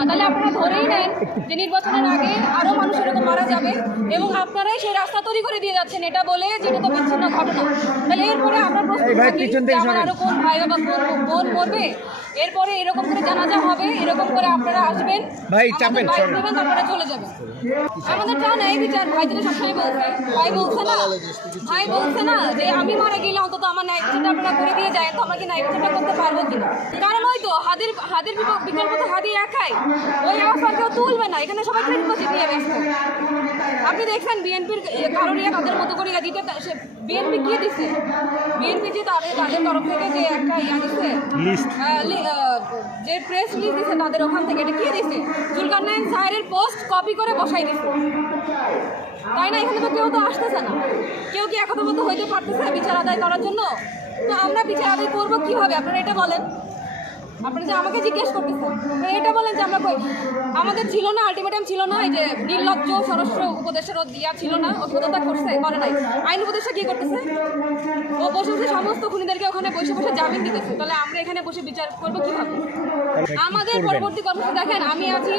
না, তাহলে আপনারা ধরেই নেন যে নির্বাচনের আগে আরও মানুষ এরকম মারা যাবে এবং আপনারাই সেই রাস্তা তৈরি করে দিয়ে যাচ্ছেন এটা বলে যেটা তো বিচ্ছিন্ন ঘটনা। তাহলে এরপরে আমরা প্রস্তুত থাকি যে আমার আরও কোন ভাই বা কোন বোন মরবে, এরপরে এরকম করে জানাজা হবে, এরকম করে আপনারা আসবেন, আপনারা চলে যাবেন। আমাদের চাও না এই বিচার। ভাই যেটা সবসময় বলছে, ভাই বলছে না যে আমি মারা গেলে অন্তত আমার ন্যায় বিচারটা আপনারা করে দিয়ে যায়, তো আমরা কি ন্যায় বিচারটা করতে পারবো কিনা? কারণ ওই তো হাদির বিকল্প তো হাদি একাই, ওই আওয়াজ কেউ তুলবে না, এখানে সবাই ট্রেন বসে দিয়ে ব্যস্ত। আপনি দেখছেন বিএনপির কারোরিয়া তাদের মতো করে দিতে, বিএনপি কি দিচ্ছে? বিএনপি যে তাদের তরফ থেকে যে একটা দিচ্ছে, যে প্রেস লিস্ট দিচ্ছে তাদের ওখান থেকে, এটা কি দিচ্ছে? জুলকারনাইন স্যারের পোস্ট কপি করে বসাই দিচ্ছে, তাই না? এখানে তো কেউ তো আসতেছে না, কেউ কি এখনো মতো হইতে পারতেছে বিচার আদায় করার জন্য? তো আমরা বিচার আদায় করবো কীভাবে? আপনারা এটা বলেন। আপনি যে আমাকে জিজ্ঞেস করতেছেন এটা বলেন যে আমরা আমাদের ছিল না, আলটিমেটাম ছিল না, এই যে নির্লজ্জ স্বরাষ্ট্র উপদেশের ইয়া ছিল না, ও সততা করছে, করে নাই। আইন উপদেশটা কি করতেছে? ও বসে বসে সমস্ত খুনিদেরকে ওখানে বসে বসে জামিন দিতেছে। তাহলে আমরা এখানে বসে বিচার করবো কীভাবে? আমাদের পরবর্তী কর্মসূচি দেখেন, আমি আছি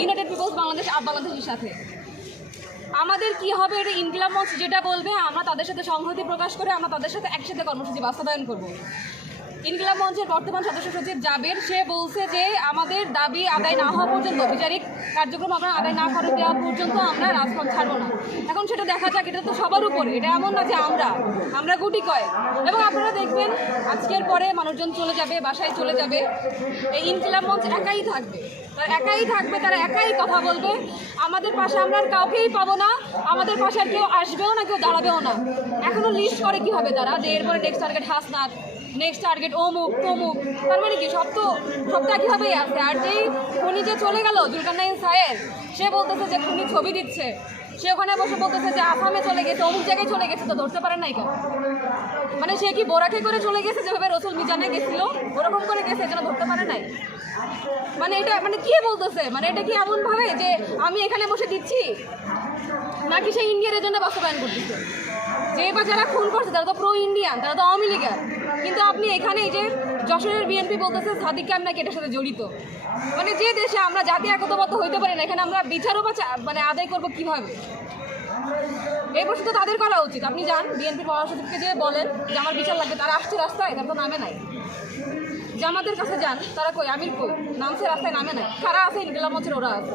ইউনাইটেড পিপলস বাংলাদেশের সাথে। আমাদের কি হবে, এটা ইনকিলাব মঞ্চ যেটা বলবে আমরা তাদের সাথে সংহতি প্রকাশ করে আমরা তাদের সাথে একসাথে কর্মসূচি বাস্তবায়ন করব। ইনকিলাব মঞ্চের বর্তমান সদস্য সচিব জাবের, সে বলছে যে আমাদের দাবি আদায় না হওয়া পর্যন্ত, বিচারিক কার্যক্রম আমরা আদায় না করে দেওয়া পর্যন্ত আমরা রাজপথ ছাড়বো না। এখন সেটা দেখা যাক, এটা তো সবার উপরে, এটা এমন না যে আমরা গুটি কয়েক। এবং আপনারা দেখবেন আজকের পরে মানুষজন চলে যাবে, বাসায় চলে যাবে, এই ইনকিলাব মঞ্চ একাই থাকবে, তারা একাই কথা বলবে। আমাদের পাশে আমরা আর কাউকেই পাবো না, আমাদের পাশে আর কেউ আসবেও না, কেউ দাঁড়াবেও না। এখনো লিস্ট করে কি হবে তারা, যে এরপরে next target Hasnat, next target অমুক তমুক, তার মানে কি সব তো একইভাবেই আছে। আর যেই খুনি যে চলে গেল জুলকারনাইন সাহেব, সে বলতেছে যে খুনি ছবি দিচ্ছে, সে ওখানে বসে বলতেছে যে আসামে চলে গেছে, অমুক জায়গায় চলে গেছে, তো ধরতে পারেন নাই কেন? মানে সে কি বোরাকে করে চলে গেছে, যেভাবে রসুল মিজানে গেছিল ওরকম করে গেছে, যেন ধরতে পারে নাই? মানে এটা কি বলতেছে? মানে এটা কি এমন ভাবে যে আমি এখানে বসে দিচ্ছি, নাকি সে ইন্ডিয়ার এজেন্ডা বাস্তবায়ন করতেছে? যে বা যারা খুন করছে তারা তো প্রো ইন্ডিয়ান, তারা তো আওয়ামী লীগের, কিন্তু আপনি এখানে এই যে যশোরের বিএনপি বলতেছে সাদিক কায়েম নাকি এটার সাথে জড়িত। মানে যে দেশে আমরা জাতি একতাবদ্ধ হইতে পারি না, এখানে আমরা বিচারও বা মানে আদায় করবো কিভাবে? এই প্রশ্ন তো তাদের করা উচিত। আপনি যান বিএনপির মহাসচিবকে যে বলেন যে আমার বিচার লাগবে, তারা আসছে রাস্তায়, তারা তো নামে নাই। জামাতের কাছে যান, তারা কই, আমির কই, নামছে রাস্তায়, নামে নাই। কারা আছে ইনকিলাব মঞ্চের? ওরা আছে।